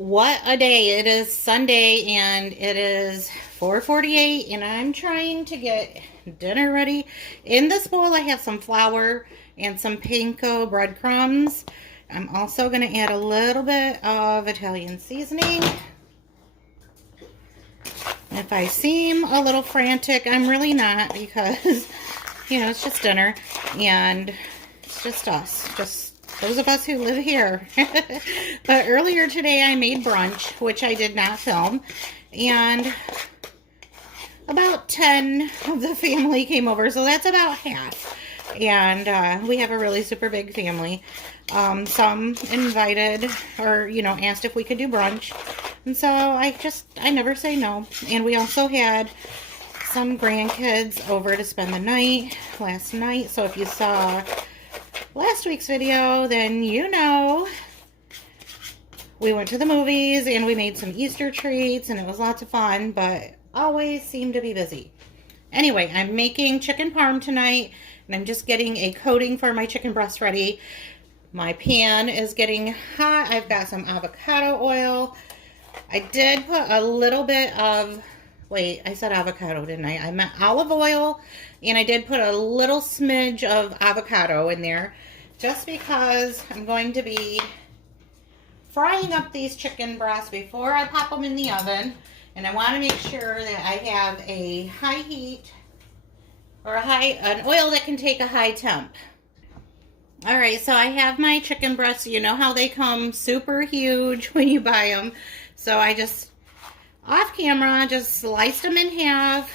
What a day. It is Sunday and it is 4:48 and I'm trying to get dinner ready. In this bowl I have some flour and some panko breadcrumbs. I'm also going to add a little bit of Italian seasoning. If I seem a little frantic, I'm really not, because it's just dinner and it's just us, just those of us who live here. But earlier today I made brunch, which I did not film, and about 10 of the family came over, so that's about half. And we have a really super big family. Some invited or, asked if we could do brunch. And so I never say no. And we also had some grandkids over to spend the night last night. So if you saw last week's video, then we went to the movies and we made some Easter treats and it was lots of fun, but always seemed to be busy. Anyway, I'm making chicken parm tonight and I'm just getting a coating for my chicken breast ready. My pan is getting hot. I've got some avocado oil. I did put a little bit of, wait, I said avocado, didn't I? I meant olive oil, and I did put a little smidge of avocado in there just because I'm going to be frying up these chicken breasts before I pop them in the oven, and I want to make sure that I have a high heat or an oil that can take a high temp. All right, so I have my chicken breasts. You know how they come super huge when you buy them. So I just, off camera, just sliced them in half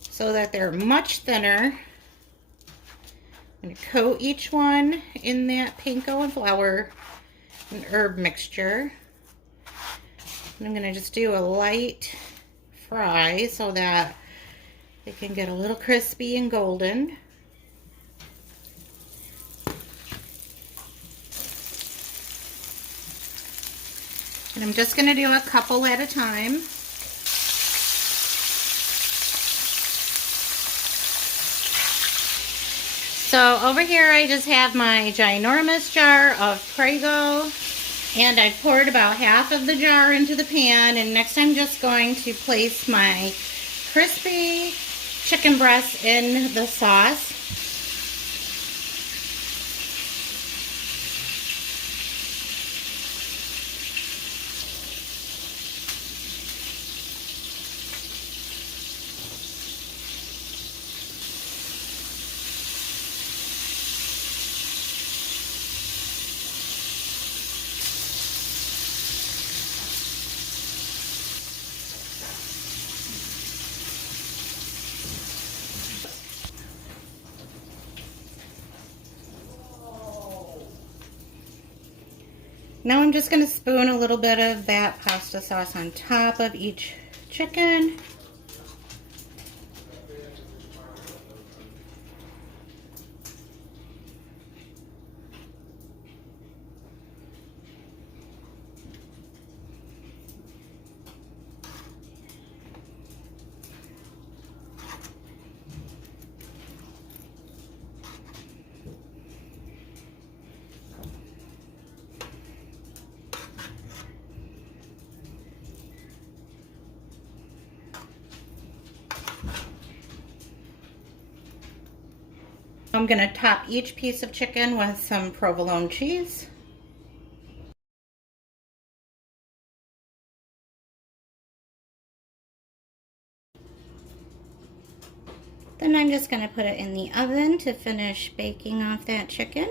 so that they're much thinner. I'm going to coat each one in that panko and flour and herb mixture. And I'm going to just do a light fry so that they can get a little crispy and golden. And I'm just going to do a couple at a time. So over here I just have my ginormous jar of Prego, and I poured about half of the jar into the pan, and next I'm just going to place my crispy chicken breast in the sauce. Now I'm just going to spoon a little bit of that pasta sauce on top of each chicken. I'm going to top each piece of chicken with some provolone cheese. Then I'm just going to put it in the oven to finish baking off that chicken.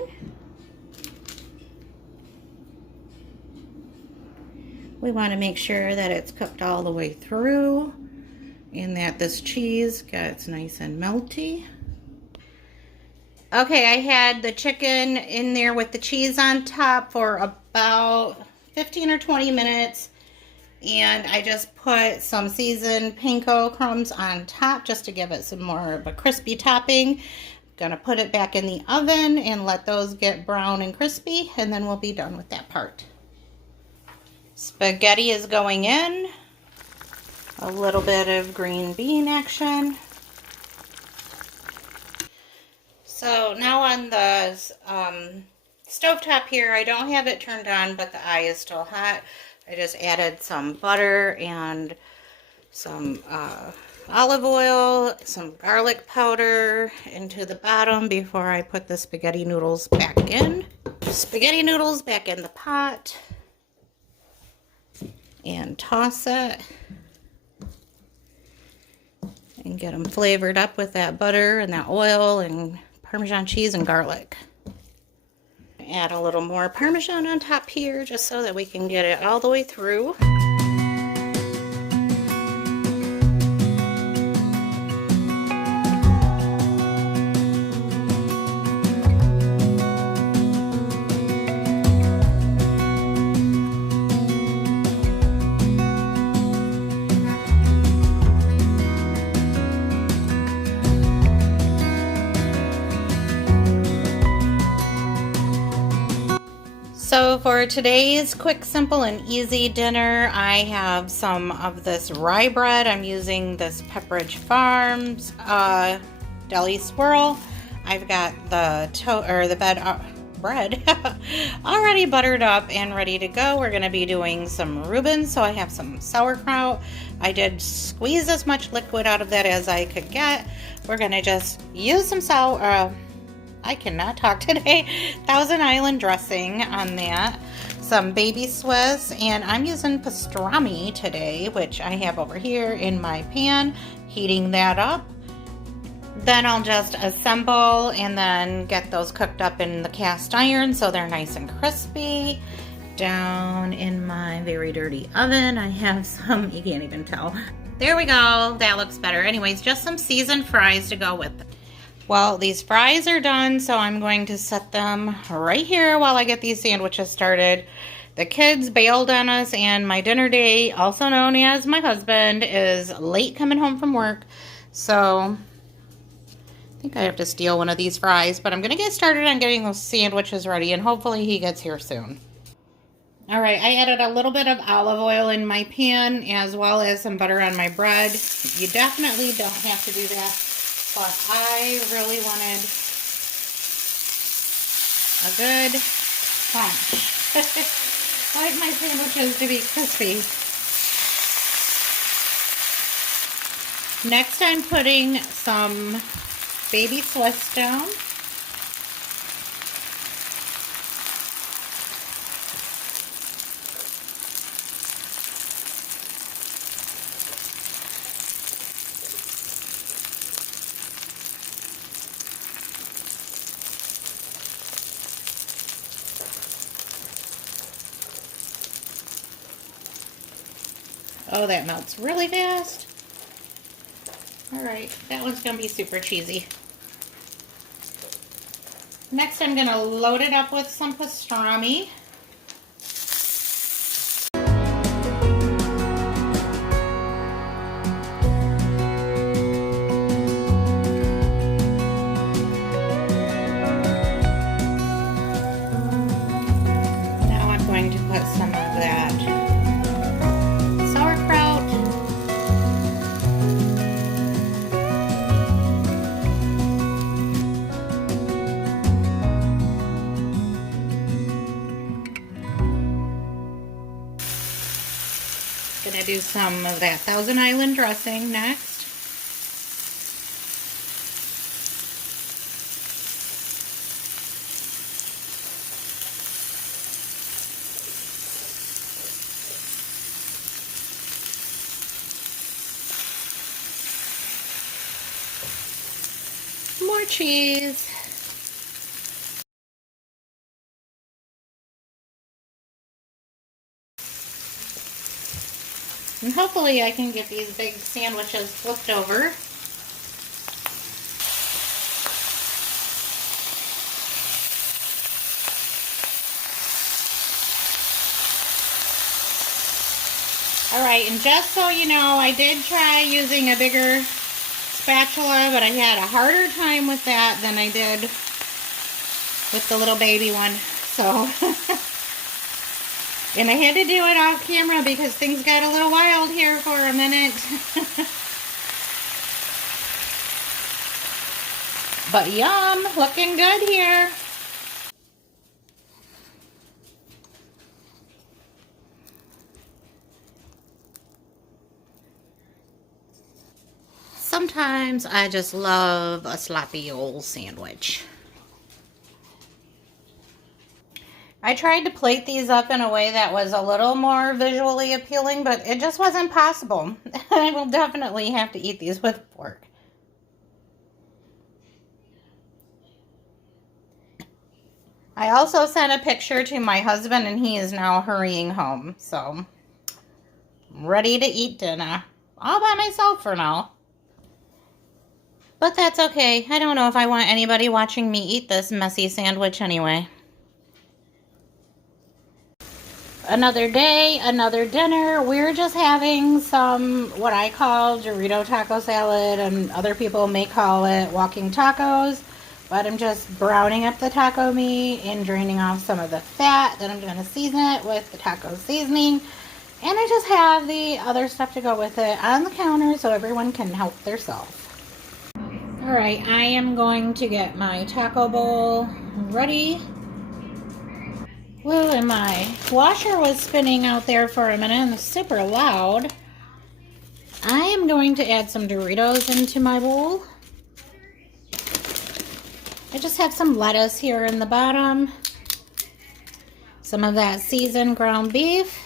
We want to make sure that it's cooked all the way through and that this cheese gets nice and melty. Okay, I had the chicken in there with the cheese on top for about 15 or 20 minutes. And I just put some seasoned panko crumbs on top just to give it some more of a crispy topping. Gonna put it back in the oven and let those get brown and crispy, and then we'll be done with that part. Spaghetti is going in. A little bit of green bean action. So now on the stovetop here. I don't have it turned on, but the eye is still hot. I just added some butter and some olive oil, some garlic powder into the bottom before I put the spaghetti noodles back in. Spaghetti noodles back in the pot and toss it and get them flavored up with that butter and that oil and Parmesan cheese and garlic. Add a little more Parmesan on top here just so that we can get it all the way through. So for today's quick, simple, and easy dinner, I have some of this rye bread. I'm using this Pepperidge Farms deli swirl. I've got the bread already buttered up and ready to go. We're going to be doing some Reubens, so I have some sauerkraut. I did squeeze as much liquid out of that as I could get. We're going to just use some I cannot talk today. Thousand Island dressing on that. Some baby Swiss, and I'm using pastrami today, which I have over here in my pan, heating that up. Then I'll just assemble and then get those cooked up in the cast iron so they're nice and crispy. Down in my very dirty oven, I have some, you can't even tell. There we go, that looks better. Anyways, just some seasoned fries to go with it. Well, these fries are done, so I'm going to set them right here while I get these sandwiches started. The kids bailed on us, and my dinner date, also known as my husband, is late coming home from work. So I think I have to steal one of these fries, but I'm going to get started on getting those sandwiches ready, and hopefully he gets here soon. All right, I added a little bit of olive oil in my pan, as well as some butter on my bread. You definitely don't have to do that. But I really wanted a good crunch. I like my sandwiches to be crispy. Next, I'm putting some baby Swiss down. Oh, that melts really fast. All right, that one's gonna be super cheesy. Next, I'm gonna load it up with some pastrami. Now I'm going to put some of that sauerkraut. Gonna do some of that Thousand Island dressing next. More cheese. And hopefully I can get these big sandwiches flipped over. Alright, and just so you know, I did try using a bigger spatula, but I had a harder time with that than I did with the little baby one. So, and I had to do it off camera because things got a little wild here for a minute. But yum, looking good here. sometimes I just love a sloppy old sandwich. I tried to plate these up in a way that was a little more visually appealing, but it just wasn't possible. I will definitely have to eat these with a fork. I also sent a picture to my husband, and he is now hurrying home. So, I'm ready to eat dinner. All by myself for now. But that's okay. I don't know if I want anybody watching me eat this messy sandwich anyway. Another day, another dinner. We're just having some, what I call Dorito taco salad, and other people may call it walking tacos. But I'm just browning up the taco meat and draining off some of the fat. Then I'm going to season it with the taco seasoning. And I just have the other stuff to go with it on the counter so everyone can help themselves. Alright, I am going to get my taco bowl ready. Whoa, and my washer was spinning out there for a minute and it's super loud. I am going to add some Doritos into my bowl. I just have some lettuce here in the bottom. Some of that seasoned ground beef.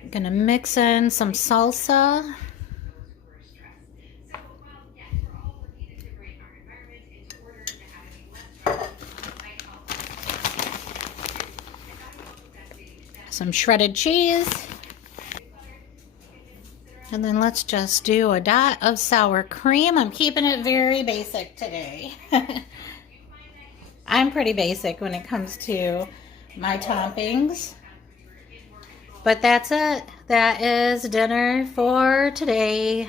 I'm gonna mix in some salsa. Some shredded cheese. And then let's just do a dot of sour cream. I'm keeping it very basic today. I'm pretty basic when it comes to my toppings. But that's it. That is dinner for today.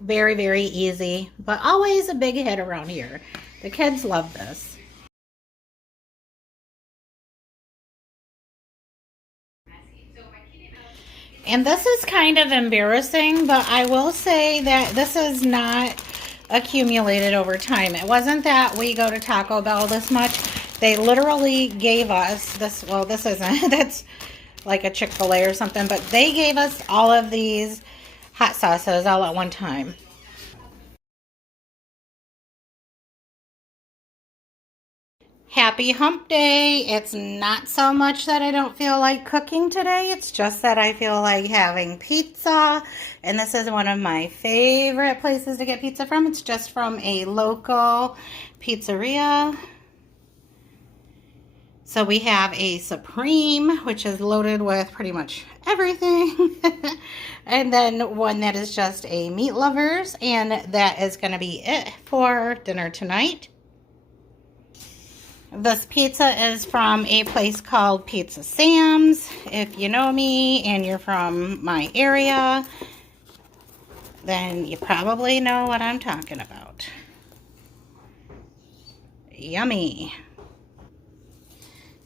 Very, very easy, but always a big hit around here. The kids love this. And this is kind of embarrassing, but I will say that this is not accumulated over time. It wasn't that we go to Taco Bell this much. They literally gave us this, well, this isn't, that's like a Chick-fil-A or something, but they gave us all of these hot sauces all at one time. Happy hump day. It's not so much that I don't feel like cooking today. It's just that I feel like having pizza. And this is one of my favorite places to get pizza from. It's just from a local pizzeria. So we have a Supreme, which is loaded with pretty much everything. And then one that is just a meat lovers. And that is going to be it for dinner tonight. This pizza is from a place called Pizza Sam's. If you know me and you're from my area, then you probably know what I'm talking about. Yummy.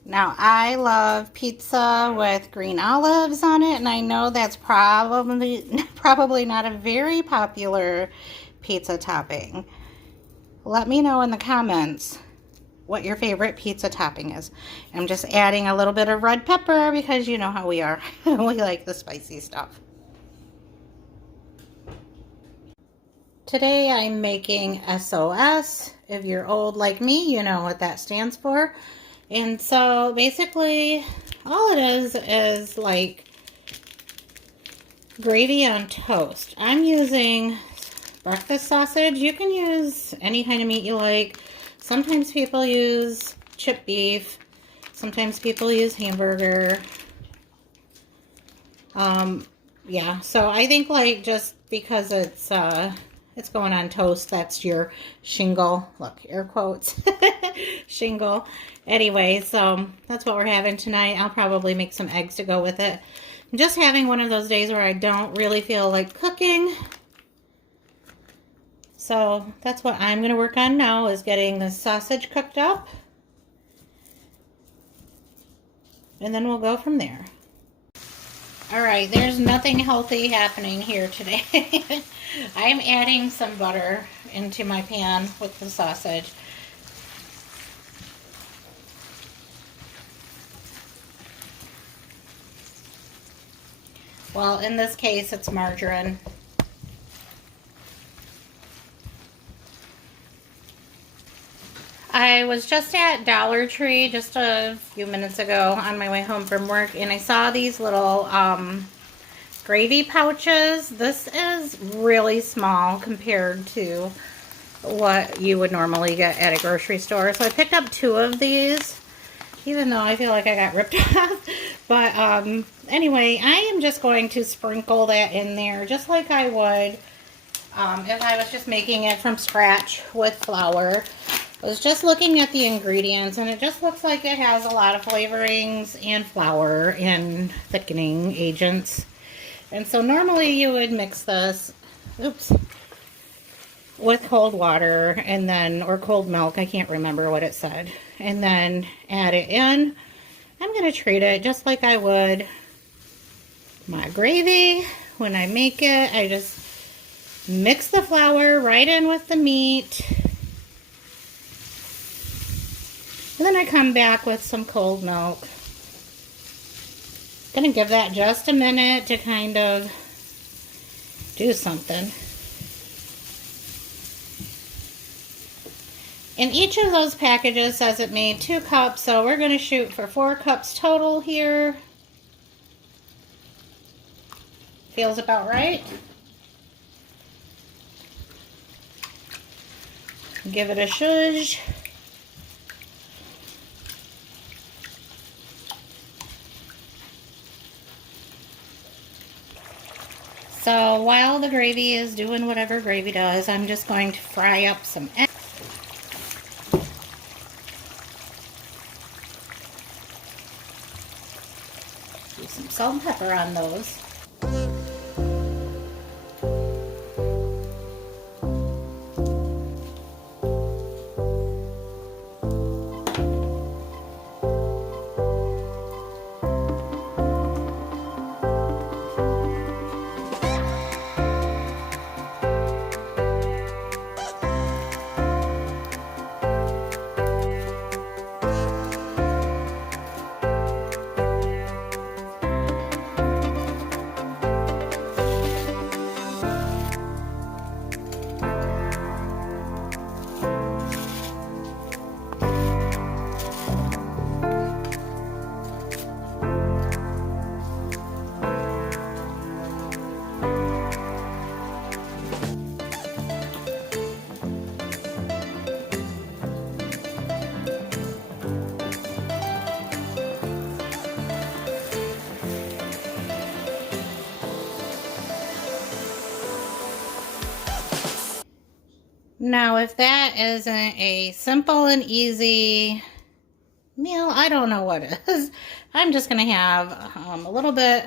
Now, I love pizza with green olives on it, and I know that's probably not a very popular pizza topping. Let me know in the comments what your favorite pizza topping is. I'm just adding a little bit of red pepper because you know how we are. We like the spicy stuff. Today I'm making S.O.S. If you're old like me, you know what that stands for. And so basically all it is like gravy on toast. I'm using breakfast sausage. You can use any kind of meat you like. Sometimes people use chipped beef. Sometimes people use hamburger. Yeah, so I think like just because it's going on toast, that's your shingle. Look, air quotes. Shingle. Anyway, so that's what we're having tonight. I'll probably make some eggs to go with it. I'm just having one of those days where I don't really feel like cooking. So that's what I'm going to work on now, is getting the sausage cooked up. And then we'll go from there. Alright, there's nothing healthy happening here today. I'm adding some butter into my pan with the sausage. Well, in this case, it's margarine. I was just at Dollar Tree just a few minutes ago on my way home from work, and I saw these little gravy pouches. This is really small compared to what you would normally get at a grocery store. So I picked up 2 of these, even though I feel like I got ripped off. But anyway, I am just going to sprinkle that in there just like I would if I was just making it from scratch with flour. I was just looking at the ingredients, and it just looks like it has a lot of flavorings and flour and thickening agents. And so normally you would mix this, with cold water and then, or cold milk, I can't remember what it said, and then add it in. I'm going to treat it just like I would my gravy. When I make it, I just mix the flour right in with the meat. And then I come back with some cold milk. Gonna give that just a minute to kind of do something. And each of those packages says it made 2 cups, so we're gonna shoot for 4 cups total here. Feels about right. Give it a shush. So while the gravy is doing whatever gravy does, I'm just going to fry up some eggs. Do some salt and pepper on those. Now, if that isn't a simple and easy meal, I don't know what is. I'm just going to have a little bit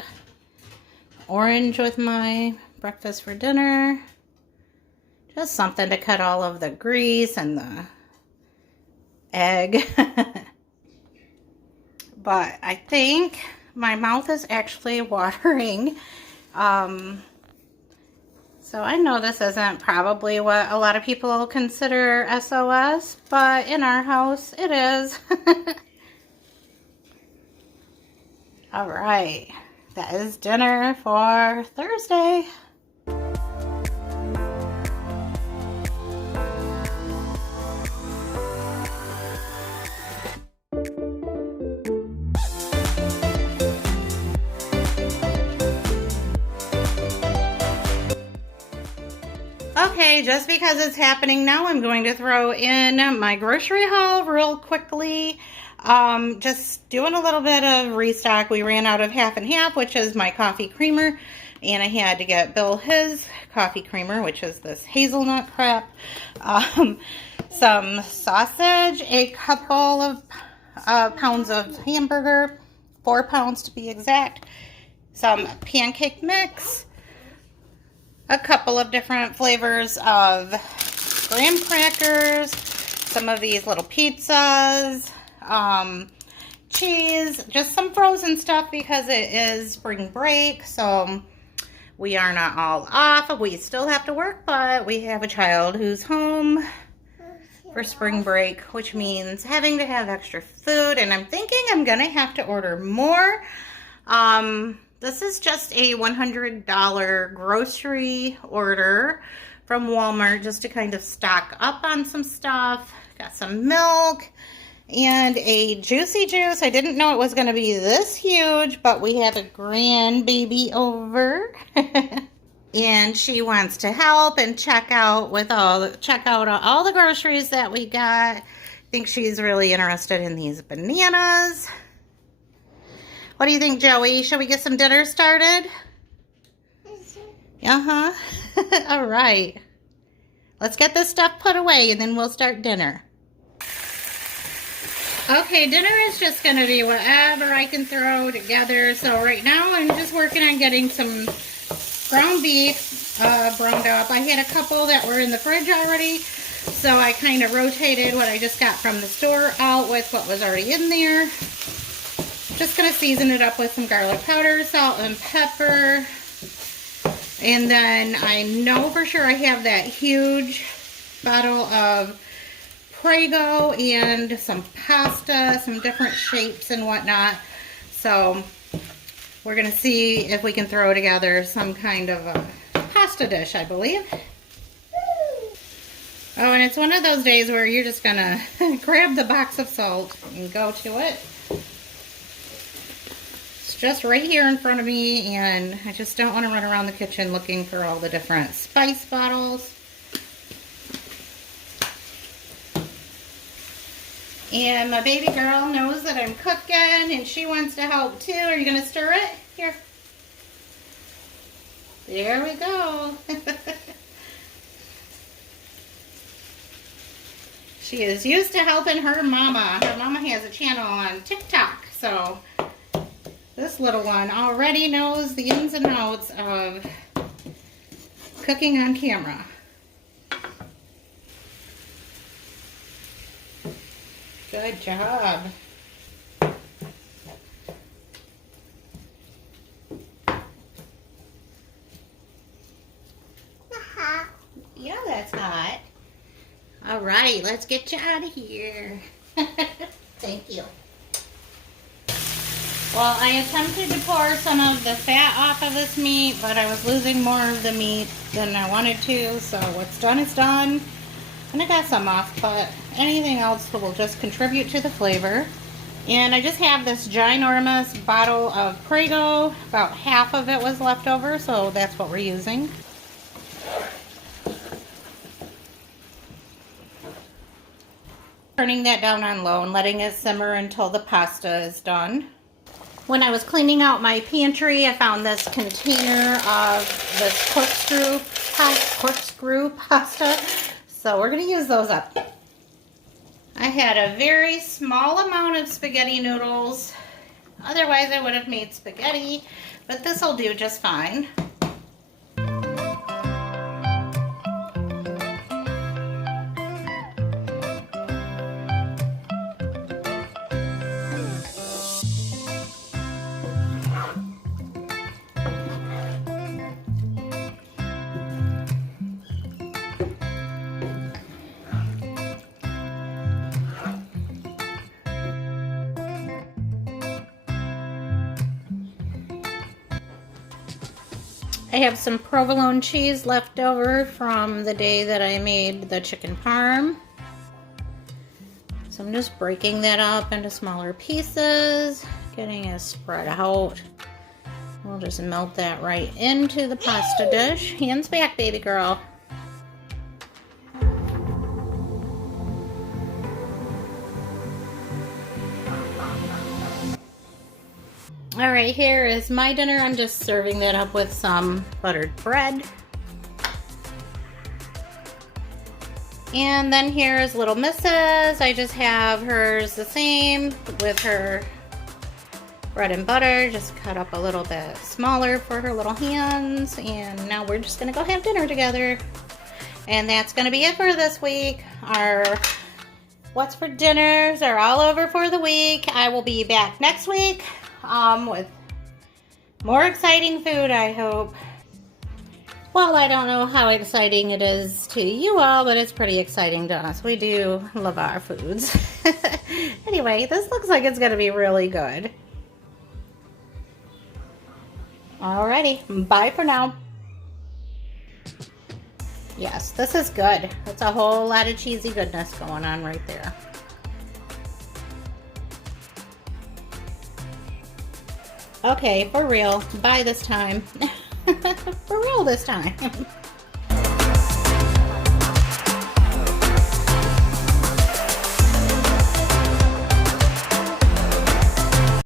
orange with my breakfast for dinner. Just something to cut all of the grease and the egg. But I think my mouth is actually watering. So I know this isn't probably what a lot of people consider S.O.S, but in our house it is. All right, that is dinner for Thursday. Okay, just because it's happening now, I'm going to throw in my grocery haul real quickly. Just doing a little bit of restock. We ran out of half and half, which is my coffee creamer, and I had to get Bill his coffee creamer, which is this hazelnut crap. Some sausage, a couple of pounds of hamburger, 4 pounds to be exact, some pancake mix, a couple of different flavors of graham crackers, some of these little pizzas, cheese, just some frozen stuff because it is spring break, so we are not all off. We still have to work, but we have a child who's home for spring break, which means having to have extra food, and I'm thinking I'm gonna have to order more. This is just a $100 grocery order from Walmart just to kind of stock up on some stuff. Got some milk and a juicy juice. I didn't know it was going to be this huge, but we have a grandbaby over. And she wants to help and check out all the groceries that we got. I think she's really interested in these bananas. What do you think, Joey? Should we get some dinner started? Uh-huh. All right. Let's get this stuff put away and then we'll start dinner. Okay, dinner is just going to be whatever I can throw together. So right now I'm just working on getting some ground beef browned up. I had a couple that were in the fridge already. So I kind of rotated what I just got from the store out with what was already in there. Just going to season it up with some garlic powder, salt, and pepper. And then I know for sure I have that huge bottle of Prego and some pasta, some different shapes and whatnot. So we're going to see if we can throw together some kind of a pasta dish, I believe. Oh, and it's one of those days where you're just going to grab the box of salt and go to it. Just right here in front of me, and I just don't want to run around the kitchen looking for all the different spice bottles. And my baby girl knows that I'm cooking and she wants to help too. Are you going to stir it? Here. There we go. She is used to helping her mama. Her mama has a channel on TikTok, so this little one already knows the ins and outs of cooking on camera. Good job. Yeah, that's hot. All right, let's get you out of here. Thank you. Well, I attempted to pour some of the fat off of this meat, but I was losing more of the meat than I wanted to, so what's done is done. And I got some off, but anything else will just contribute to the flavor. And I just have this ginormous bottle of Prego. About half of it was left over, so that's what we're using. Turning that down on low and letting it simmer until the pasta is done. When I was cleaning out my pantry, I found this container of this corkscrew pasta. So we're going to use those up. I had a very small amount of spaghetti noodles. Otherwise I would have made spaghetti, but this will do just fine. I have some provolone cheese left over from the day that I made the chicken parm. So I'm just breaking that up into smaller pieces, getting it spread out. We'll just melt that right into the pasta dish. Hands back, baby girl. All right, here is my dinner. I'm just serving that up with some buttered bread. And then here is little Mrs. I just have hers the same with her bread and butter, just cut up a little bit smaller for her little hands. And now we're just gonna go have dinner together. And that's gonna be it for this week. Our what's for dinners are all over for the week. I will be back next week with more exciting food, I hope. Well, I don't know how exciting it is to you all, but it's pretty exciting to us. We do love our foods. Anyway, this looks like it's going to be really good. Alrighty, bye for now. Yes, this is good. It's a whole lot of cheesy goodness going on right there. Okay, for real. Bye this time. For real this time.